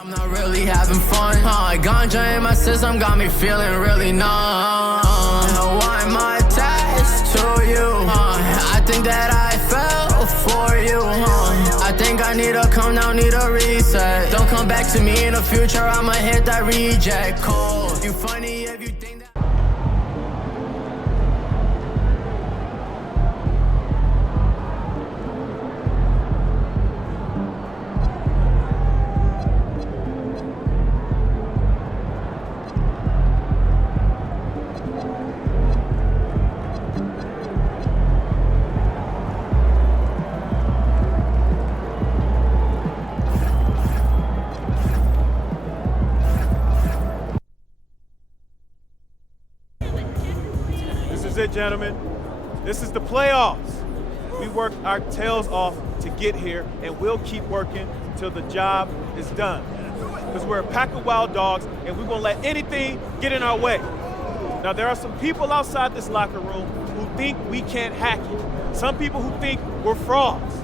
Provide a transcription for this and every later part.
I'm not really having fun. Ganja in my system got me feeling really numb. Why am I attached to you? I think that I fell for you. I think I need to come down, need a reset. Don't come back to me in the future, I'ma hit that reject code. You funny if you think that. Gentlemen, this is the playoffs. We worked our tails off to get here, and we'll keep working till the job is done. Because we're a pack of wild dogs, and we won't let anything get in our way. Now, there are some people outside this locker room who think we can't hack it. Some people who think we're frauds.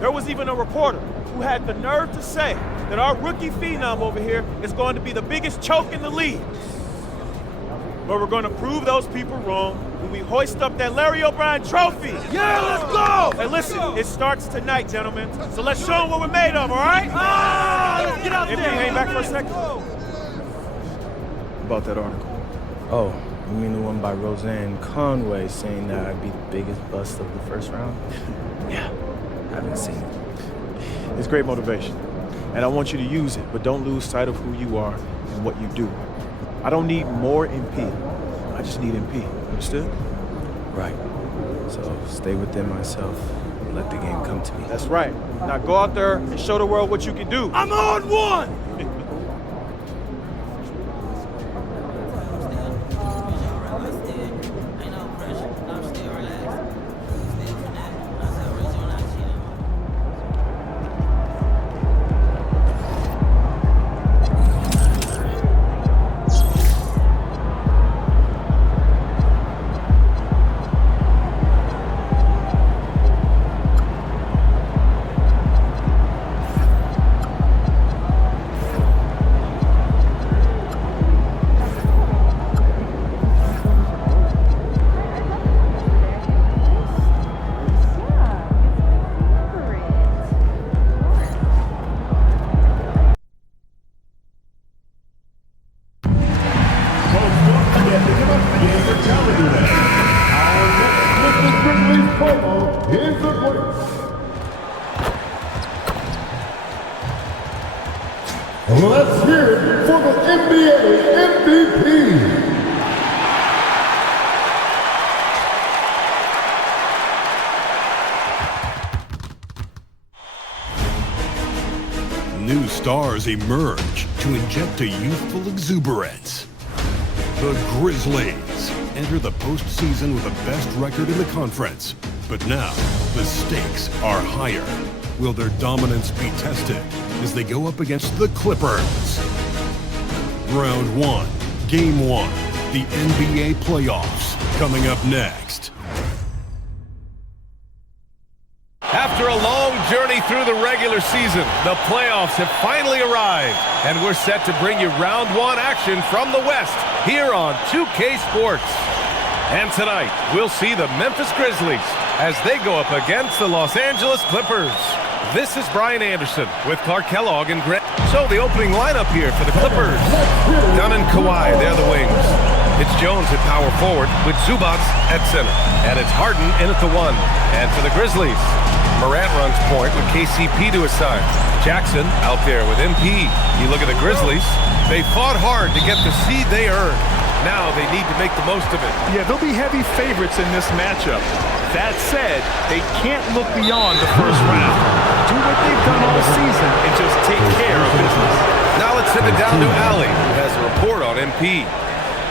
There was even a reporter who had the nerve to say that our rookie phenom over here is going to be the biggest choke in the league. But we're going to prove those people wrong when we hoist up that Larry O'Brien trophy. Yeah, let's go! Hey, listen, it starts tonight, gentlemen. So let's show them what we're made of, all right? Let's get out there. Hang back for a second. About that article. Oh, you mean the one by Roseanne Conway saying that I'd be the biggest bust of the first round? Yeah, I haven't seen it. It's great motivation, and I want you to use it, but don't lose sight of who you are and what you do. I don't need more MP. I just need MP. Understood? Right. So stay within myself and let the game come to me. That's right. Now go out there and show the world what you can do. I'm on one! Let's hear it for the NBA MVP. New stars emerge to inject a youthful exuberance. The Grizzlies enter the postseason with the best record in the conference. But now, the stakes are higher. Will their dominance be tested as they go up against the Clippers? Round 1, Game 1, the NBA playoffs, coming up next. After a long journey through the regular season, the playoffs have finally arrived, and we're set to bring you round 1 action from the West here on 2K Sports. And tonight, we'll see the Memphis Grizzlies as they go up against the Los Angeles Clippers. This is Brian Anderson with Clark Kellogg and Grant. So the opening lineup here for the Clippers. Dunn and Kawhi, they're the wings. It's Jones at power forward with Zubac at center. And it's Harden in at the 1. And for the Grizzlies, Morant runs point with KCP to his side. Jackson out there with MP. You look at the Grizzlies, they fought hard to get the seed they earned. Now they need to make the most of it. Yeah, they'll be heavy favorites in this matchup. That said, they can't look beyond the first round. Do what they've done all season and just take care of business. Now let's send it down to Ali, who has a report on MP.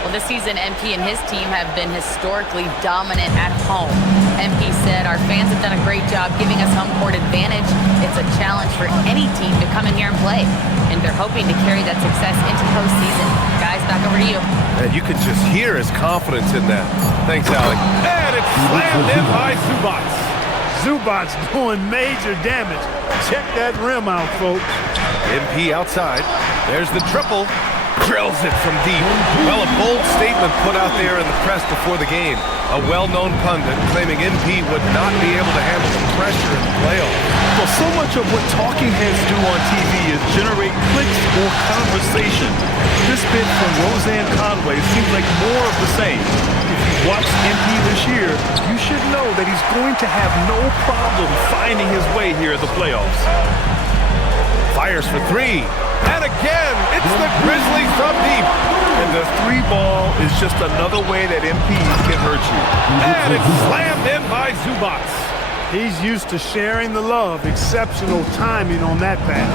Well, this season, MP and his team have been historically dominant at home. MP said, our fans have done a great job giving us home court advantage. It's a challenge for any team to come in here and play. And they're hoping to carry that success into postseason. Guys, back over to you. And you can just hear his confidence in that. Thanks, Ali. And it's slammed in by Zubac. Zubac's doing major damage. Check that rim out, folks. MP outside. There's the triple. Drills it from deep. Well, a bold statement put out there in the press before the game. A well-known pundit claiming MP would not be able to handle the pressure in the playoffs. Well, so much of what talking heads do on TV is generate clicks or conversation. This bit from Roseanne Conway seems like more of the same. If you've watched MP this year, you should know that he's going to have no problem finding his way here at the playoffs. Fires for three. And again, it's the Grizzlies from deep. And the three ball is just another way that MP can hurt you. And it's slammed in by Zubac. He's used to sharing the love. Exceptional timing on that pass.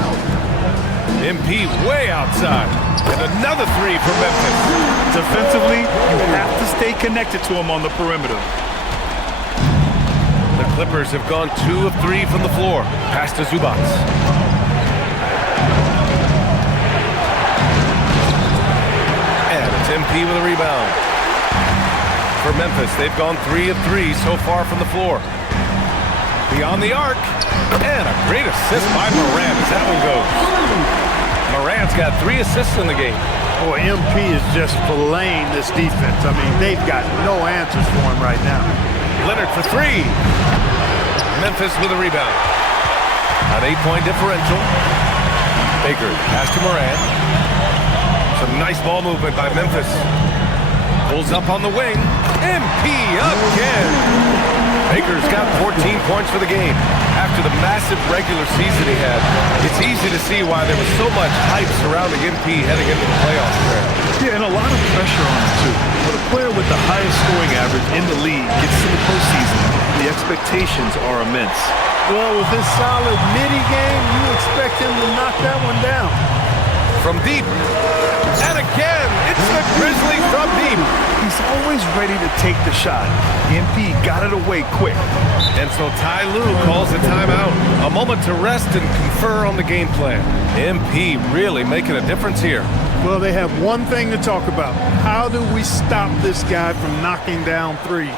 MP way outside. And another three for Memphis. Defensively, you have to stay connected to him on the perimeter. The Clippers have gone 2 of 3 from the floor. Pass to Zubac. MP with a rebound. For Memphis, they've gone 3 of 3 so far from the floor. Beyond the arc. And a great assist by Morant as that one goes. Morant's got 3 assists in the game. Boy, MP is just filleting this defense. I mean, they've got no answers for him right now. Leonard for 3. Memphis with a rebound. An 8-point differential. Baker pass to Morant. Some nice ball movement by Memphis. Pulls up on the wing. MP again. Baker's got 14 points for the game. After the massive regular season he had, it's easy to see why there was so much hype surrounding MP heading into the playoffs. Yeah, and a lot of pressure on him, too. But a player with the highest scoring average in the league gets to the postseason. The expectations are immense. Well, with his solid midi game, you expect him to knock that one down. From deep. And again, it's the Grizzlies from deep. He's always ready to take the shot. MP got it away quick. And so Ty Lue calls a timeout. A moment to rest and confer on the game plan. MP really making a difference here. Well, they have one thing to talk about. How do we stop this guy from knocking down threes?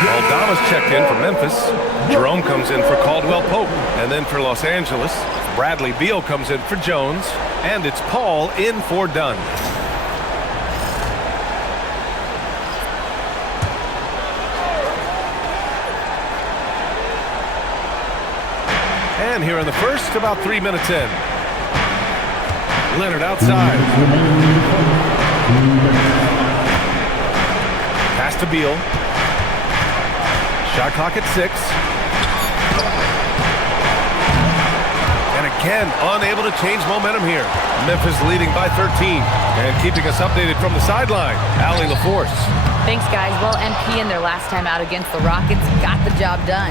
Aldama's checked in for Memphis. Jerome comes in for Caldwell Pope. And then for Los Angeles, Bradley Beal comes in for Jones. And it's Paul in for Dunn. And here in the first, about 3 minutes in. Leonard outside. Pass to Beal. Shot clock at 6. And again, unable to change momentum here. Memphis leading by 13. And keeping us updated from the sideline, Allie LaForce. Thanks, guys. Well, MP in their last time out against the Rockets got the job done.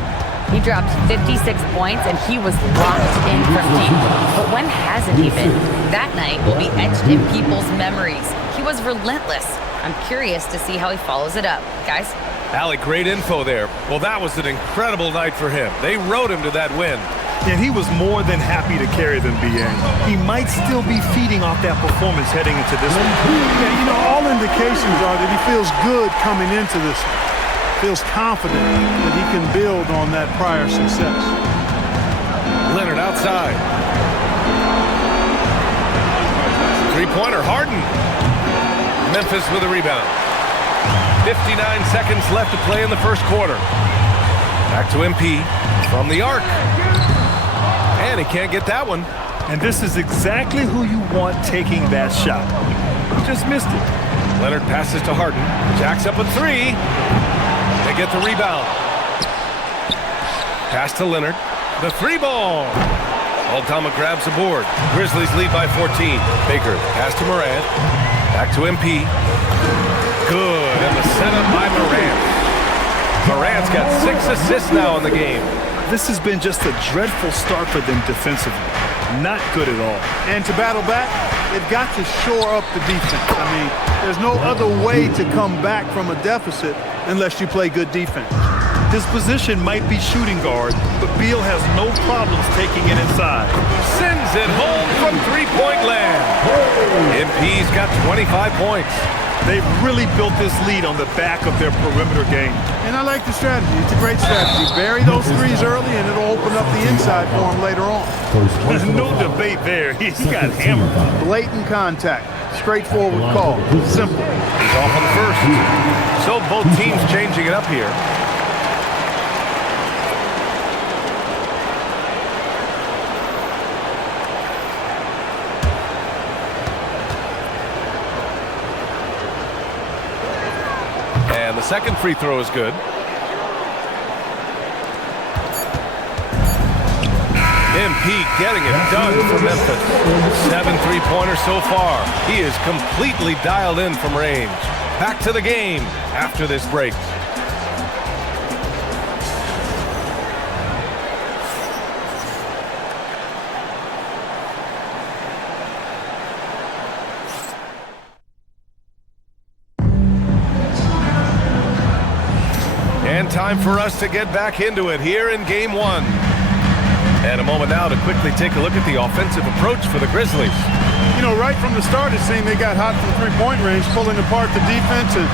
He dropped 56 points, and he was locked in from deep. But when hasn't he been? That night will be etched in people's memories. He was relentless. I'm curious to see how he follows it up. Guys? Allie, great info there. Well, that was an incredible night for him. They rode him to that win. And he was more than happy to carry them, B.A. He might still be feeding off that performance heading into this one. Yeah, you know, all indications are that he feels good coming into this one. Feels confident that he can build on that prior success. Leonard outside. three-pointer, Harden. Memphis with a rebound. 59 seconds left to play in the first quarter. Back to MP from the arc. And he can't get that one. And this is exactly who you want taking that shot. He just missed it. Leonard passes to Harden. Jacks up a three. They get the rebound. Pass to Leonard. The three ball. Aldama grabs the board. Grizzlies lead by 14. Baker pass to Morant. Back to MP. Good. And the setup by Morant. Morant's got 6 assists now in the game. This has been just a dreadful start for them defensively. Not good at all. And to battle back, they've got to shore up the defense. I mean, there's no other way to come back from a deficit unless you play good defense. His position might be shooting guard, but Beal has no problems taking it inside. Sends it home from three-point land. MP's got 25 points. They've really built this lead on the back of their perimeter game. And I like the strategy. It's a great strategy. Bury those threes early, and it'll open up the inside for him later on. There's no debate there. He got hammered. Blatant contact. Straightforward call. Simple. He's off on the first. So both teams changing it up here. And the second free throw is good. MP getting it done for Memphis. 7 three-pointers so far. He is completely dialed in from range. Back to the game after this break. And time for us to get back into it here in Game 1. And a moment now to quickly take a look at the offensive approach for the Grizzlies. You know, right from the start, it seemed they got hot from three-point range, pulling apart the defense. And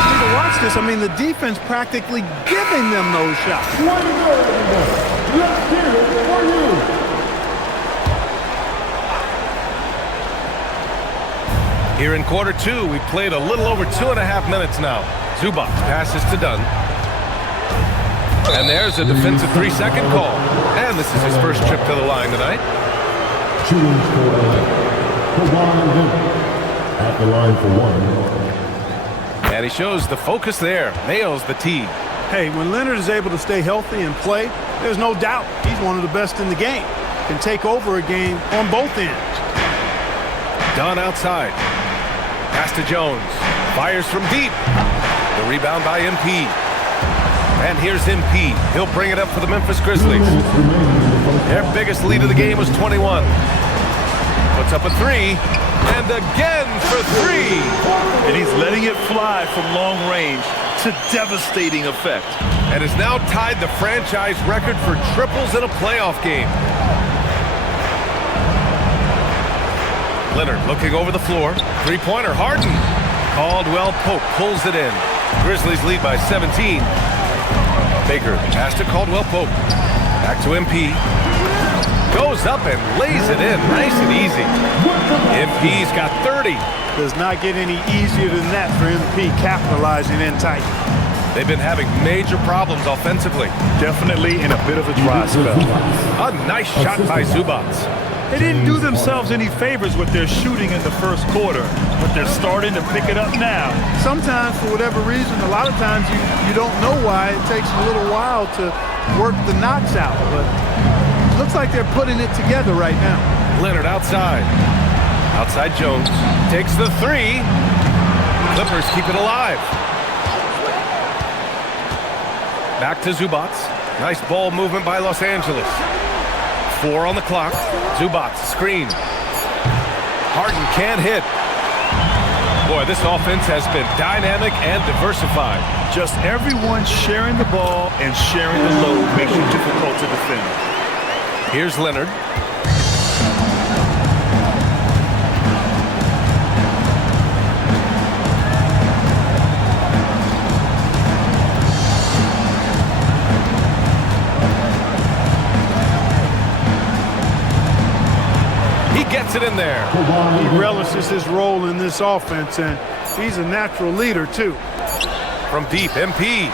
you need to watch this. I mean, the defense practically giving them those shots. Let's hear it for you. Here in quarter 2, we played a little over 2.5 minutes now. Zubac passes to Dunn. And there's a defensive 3-second call. And this is his first trip to the line tonight. Shooting for at the line for one. And he shows the focus there. Nails the tee. Hey, when Leonard is able to stay healthy and play, there's no doubt he's one of the best in the game. Can take over a game on both ends. Dunn outside. Pass to Jones. Fires from deep. The rebound by MP. And here's MP. He'll bring it up for the Memphis Grizzlies. Their biggest lead of the game was 21. Puts up a three. And again for three. And he's letting it fly from long range to devastating effect. And has now tied the franchise record for triples in a playoff game. Leonard looking over the floor. Three-pointer, Harden. Caldwell Pope pulls it in. Grizzlies lead by 17. Baker pass to Caldwell Pope. Back to MP. Goes up and lays it in. Nice and easy. MP's got 30. Does not get any easier than that for MP capitalizing in tight. They've been having major problems offensively. Definitely in a bit of a dry spell. A nice shot by Zubac. They didn't do themselves any favors with their shooting in the first quarter, but they're starting to pick it up now. Sometimes, for whatever reason, a lot of times you don't know why. It takes a little while to work the knots out, but it looks like they're putting it together right now. Leonard outside. Outside Jones. Takes the three. Clippers keep it alive. Back to Zubac. Nice ball movement by Los Angeles. 4 on the clock. Zubac screen. Harden can't hit. Boy, this offense has been dynamic and diversified. Just everyone sharing the ball and sharing the load makes it difficult to defend. Here's Leonard. He gets it in there. He relishes his role in this offense, and he's a natural leader, too. From deep, MP.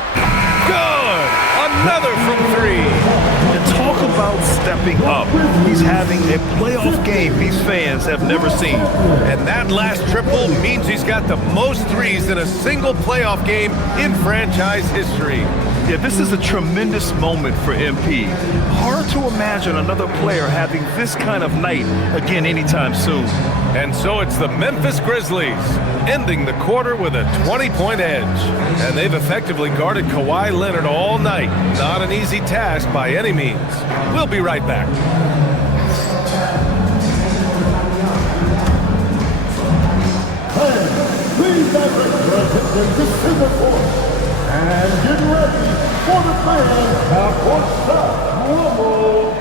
Good! Another from three. And talk about stepping up. He's having a playoff game these fans have never seen. And that last triple means he's got the most threes in a single playoff game in franchise history. Yeah, this is a tremendous moment for MP. Hard to imagine another player having this kind of night again anytime soon. And so it's the Memphis Grizzlies, ending the quarter with a 20-point edge. And they've effectively guarded Kawhi Leonard all night. Not an easy task by any means. We'll be right back. Please direct your attention to center court. And get ready for the fans at courtside rumble.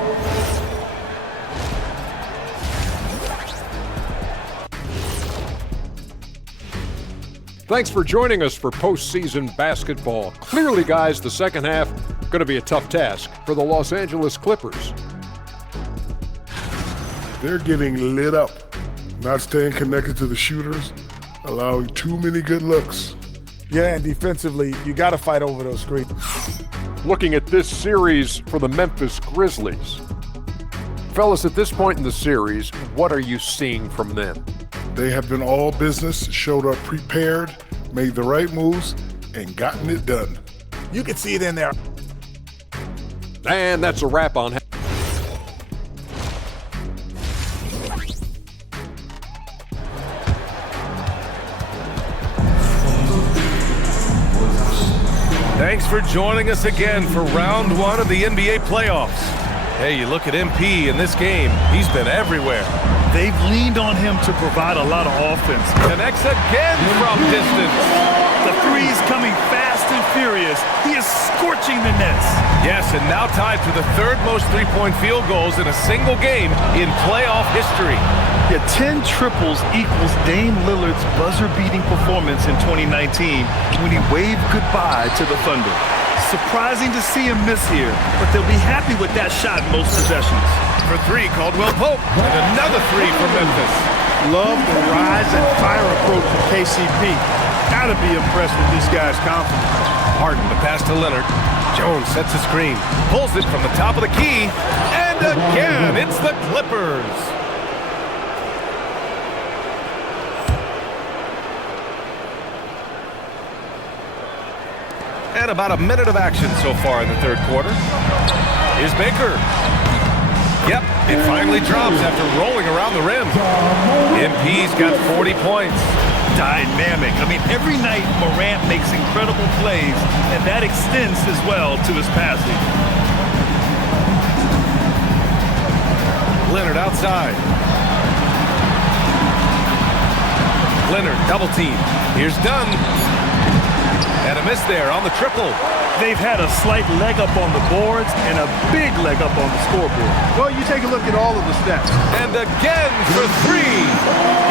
Thanks for joining us for postseason basketball. Clearly, guys, the second half going to be a tough task for the Los Angeles Clippers. They're getting lit up, not staying connected to the shooters, allowing too many good looks. Yeah, and defensively, you got to fight over those screens. Looking at this series for the Memphis Grizzlies. Fellas, at this point in the series, what are you seeing from them? They have been all business, showed up prepared, made the right moves, and gotten it done. You can see it in there. And that's a wrap on. Thanks for joining us again for round one of the NBA playoffs. Hey, you look at MP in this game, he's been everywhere. They've leaned on him to provide a lot of offense. Connects again from distance. The three's coming fast and furious. He is scorching the nets. Yes, and now tied for the third most three-point field goals in a single game in playoff history. Yeah, 10 triples equals Dame Lillard's buzzer-beating performance in 2019 when he waved goodbye to the Thunder. Surprising to see him miss here, but they'll be happy with that shot most possessions. For three, Caldwell Pope, and another three for Memphis. Love the rise and fire approach from KCP. Gotta be impressed with this guy's confidence. Harden the pass to Leonard. Jones sets a screen, pulls it from the top of the key, and again, it's the Clippers. And about a minute of action so far in the third quarter. Here's Baker. Yep, it finally drops after rolling around the rim. MP's got 40 points. Dynamic. I mean, every night Morant makes incredible plays, and that extends as well to his passing. Leonard outside. Leonard double team. Here's Dunn. And a miss there on the triple. They've had a slight leg up on the boards and a big leg up on the scoreboard. Well, you take a look at all of the stats. And again for three.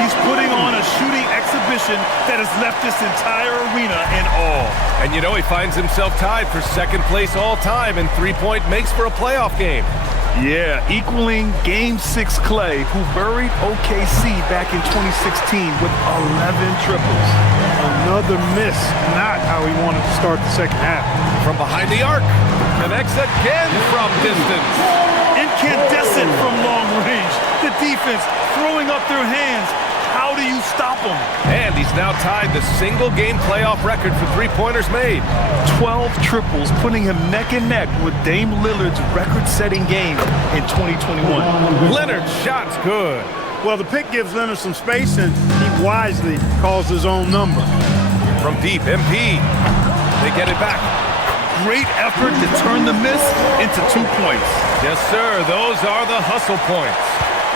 He's putting on a shooting exhibition that has left this entire arena in awe. And you know, he finds himself tied for second place all time in three-point makes for a playoff game. Yeah, equaling Game 6 Clay, who buried OKC back in 2016 with 11 triples. Another miss, not how he wanted to start the second half. From behind the arc, connects again from distance. Incandescent from long range. The defense throwing up their hands. How do you stop him? And he's now tied the single-game playoff record for three-pointers made. 12 triples, putting him neck and neck with Dame Lillard's record-setting game in 2021. Leonard's shot's good. Well, the pick gives Leonard some space, and he wisely calls his own number. From deep, MP. They get it back. Great effort to turn the miss into 2 points. Yes, sir. Those are the hustle points.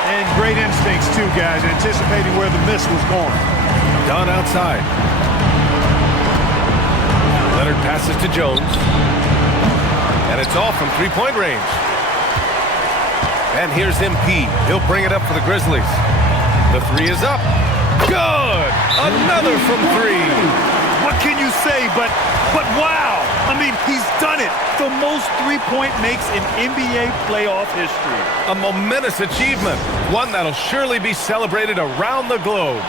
And great instincts, too, guys, anticipating where the miss was going. Dunn outside. Leonard passes to Jones. And it's off from three-point range. And here's MP. He'll bring it up for the Grizzlies. The three is up. Good! Another from three. What can you say but wow? I mean, he's done it. The most three-point makes in NBA playoff history. A momentous achievement, one that'll surely be celebrated around the globe.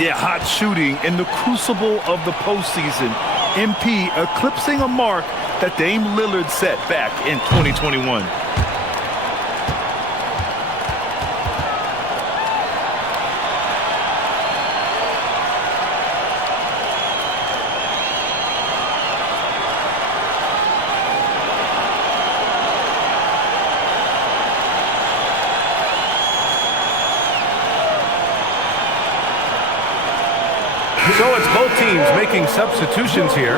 Yeah, hot shooting in the crucible of the postseason. MP eclipsing a mark that Dame Lillard set back in 2021. So it's both teams making substitutions here.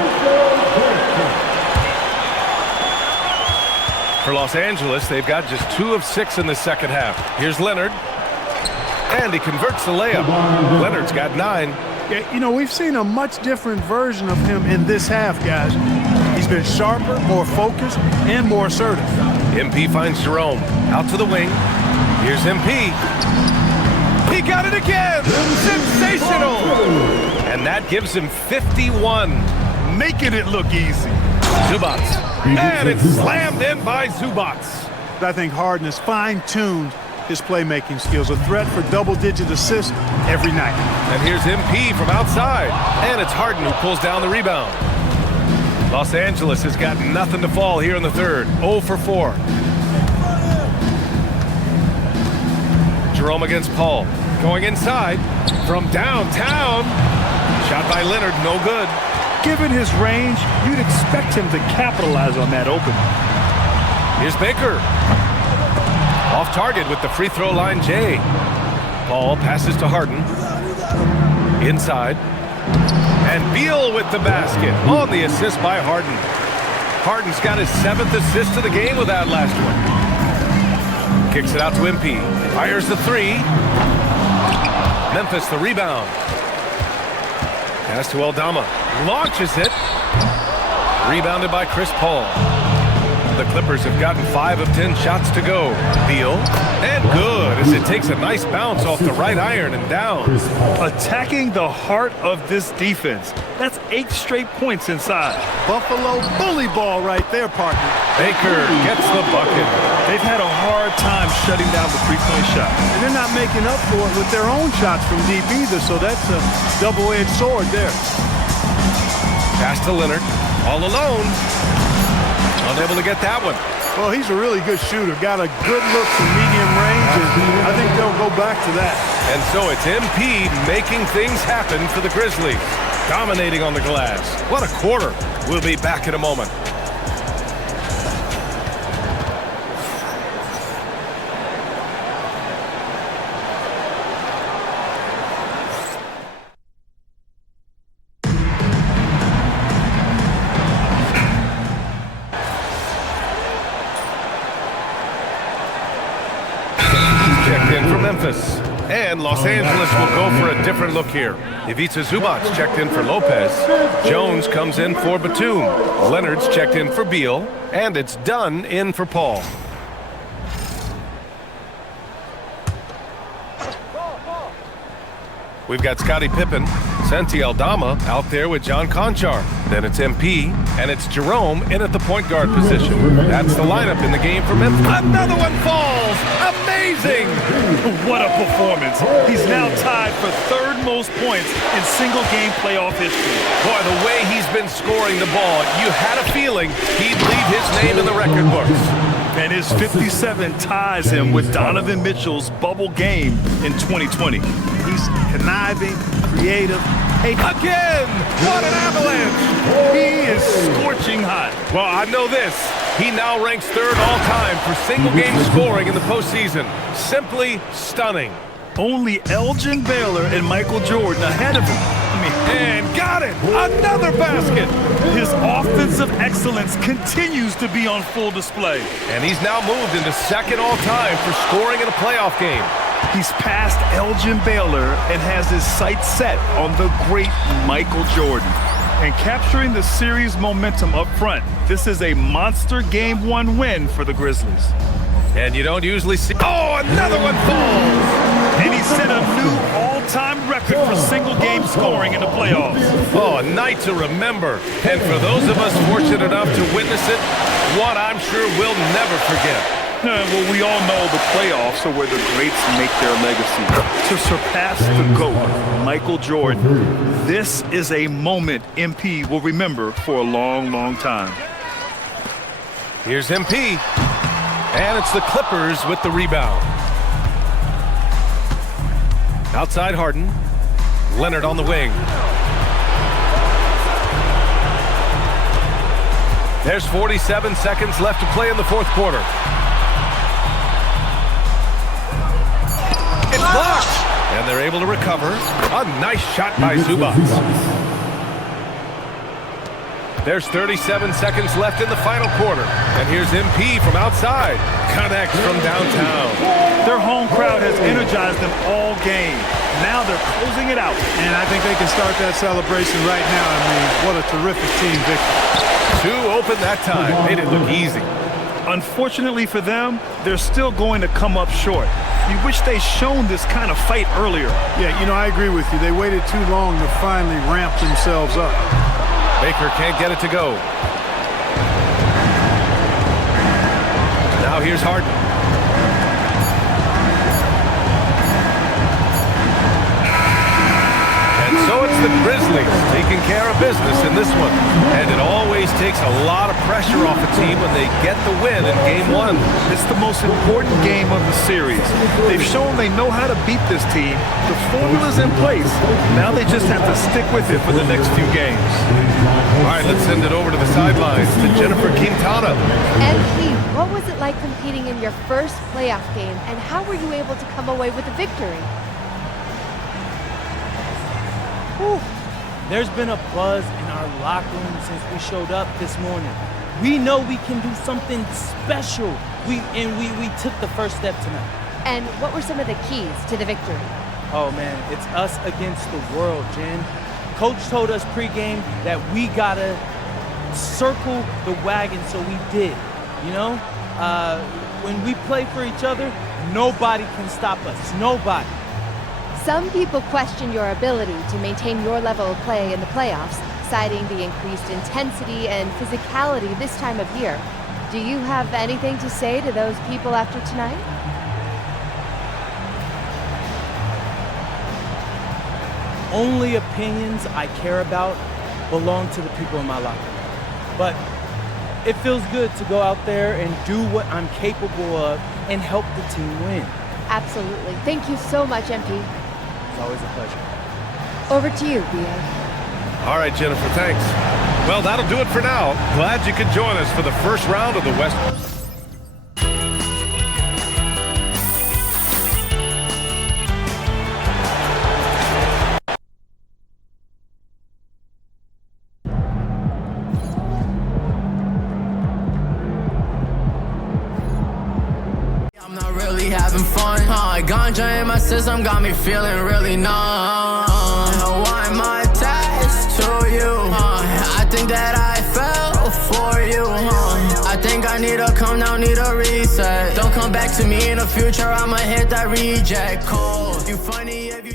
For Los Angeles, they've got just 2 of 6 in the second half. Here's Leonard. And he converts the layup. Leonard's got 9. Yeah, you know, we've seen a much different version of him in this half, guys. He's been sharper, more focused, and more assertive. MP finds Jerome. Out to the wing. Here's MP. He got it again! Sensational! And that gives him 51. Making it look easy. Zubac. And it's slammed in by Zubac. I think Harden has fine-tuned his playmaking skills. A threat for double-digit assists every night. And here's MP from outside. And it's Harden who pulls down the rebound. Los Angeles has got nothing to fall here in the third. 0 for 4. Jerome against Paul. Going inside from downtown. Shot by Leonard, no good. Given his range, you'd expect him to capitalize on that opening. Here's Baker. Off target with the free throw line, Jay. Paul passes to Harden. Inside. And Beal with the basket on the assist by Harden. Harden's got his 7th assist of the game with that last one. Kicks it out to MP. Fires the 3. Memphis the rebound. Pass to Aldama. Launches it. Rebounded by Chris Paul. The Clippers have gotten 5 of 10 shots to go. Beal. And good as it takes a nice bounce off the right iron and down. Attacking the heart of this defense. That's 8 straight points inside. Buffalo bully ball right there, partner. Baker gets the bucket. They've had a hard time shutting down the three-point shot. And they're not making up for it with their own shots from deep either, so that's a double-edged sword there. Pass to Leonard. All alone. Unable to get that one. Well, he's a really good shooter. Got a good look from medium range, and I think they'll go back to that. And so it's MP making things happen for the Grizzlies. Dominating on the glass. What a quarter. We'll be back in a moment. Checked in for Memphis. And Los Angeles will go for a different look here. Ivica Zubac checked in for Lopez. Jones comes in for Batum. Leonard's checked in for Beal. And it's Dunn in for Paul. We've got Scottie Pippen, Santi Aldama out there with John Conchar. Then it's MP, and it's Jerome in at the point guard position. That's the lineup in the game for Memphis. Another one falls! Amazing! What a performance. He's now tied for 3rd most points in single-game playoff history. Boy, the way he's been scoring the ball, you had a feeling he'd leave his name in the record books. And his 57 ties him with Donovan Mitchell's bubble game in 2020. He's conniving, creative. Again! What an avalanche! He is scorching hot. Well, I know this. He now ranks 3rd all-time for single-game scoring in the postseason. Simply stunning. Only Elgin Baylor and Michael Jordan ahead of him. And got it! Another basket! His offensive excellence continues to be on full display. And he's now moved into 2nd all-time for scoring in a playoff game. He's passed Elgin Baylor and has his sights set on the great Michael Jordan. And capturing the series momentum up front, this is a monster Game 1 win for the Grizzlies. And you don't usually see... Oh, another one falls! And he set a new all-time record for single-game scoring in the playoffs. Oh, a night to remember. And for those of us fortunate enough to witness it, one I'm sure we'll never forget. Well, we all know the playoffs are where the greats make their legacy. To surpass the GOAT, Michael Jordan, this is a moment MP will remember for a long, long time. Here's MP, and it's the Clippers with the rebound. Outside Harden, Leonard on the wing. There's 47 seconds left to play in the fourth quarter. It's blocked, and they're able to recover. A nice shot by Zubac. There's 37 seconds left in the final quarter. And here's MP from outside. Connects from downtown. Their home crowd has energized them all game. Now they're closing it out. And I think they can start that celebration right now. I mean, what a terrific team victory. Two open that time. Made it look easy. Unfortunately for them, they're still going to come up short. You wish they'd shown this kind of fight earlier. Yeah, you know, I agree with you. They waited too long to finally ramp themselves up. Baker can't get it to go. Now here's Harden. And so it's the Grizzlies taking care of business in this one. And it always takes a lot of pressure off a team when they get the win in Game 1. It's the most important game of the series. They've shown they know how to beat this team. The formula's in place. Now they just have to stick with it for the next few games. All right, let's send it over to the sidelines to Jennifer Quintana. MP, what was it like competing in your first playoff game, and how were you able to come away with a victory? Whew. There's been a buzz in our locker room since we showed up this morning. We know we can do something special. We took the first step tonight. And what were some of the keys to the victory? Oh man, it's us against the world, Jen. Coach told us pregame that we gotta circle the wagon, so we did. You know, when we play for each other, nobody can stop us. Nobody. Some people question your ability to maintain your level of play in the playoffs, citing the increased intensity and physicality this time of year. Do you have anything to say to those people after tonight? Only opinions I care about belong to the people in my locker room. But it feels good to go out there and do what I'm capable of and help the team win. Absolutely. Thank you so much, MP. It's always a pleasure. Over to you, B.A. All right, Jennifer, thanks. Well, that'll do it for now. Glad you could join us for the first round of the West. I'm not really having fun. Ganja in my system got me feeling really numb. Why am I attached to you? I think that I fell for you. I think I need to come down, need a reset. Don't come back to me in the future, I'ma hit that reject call. You funny if you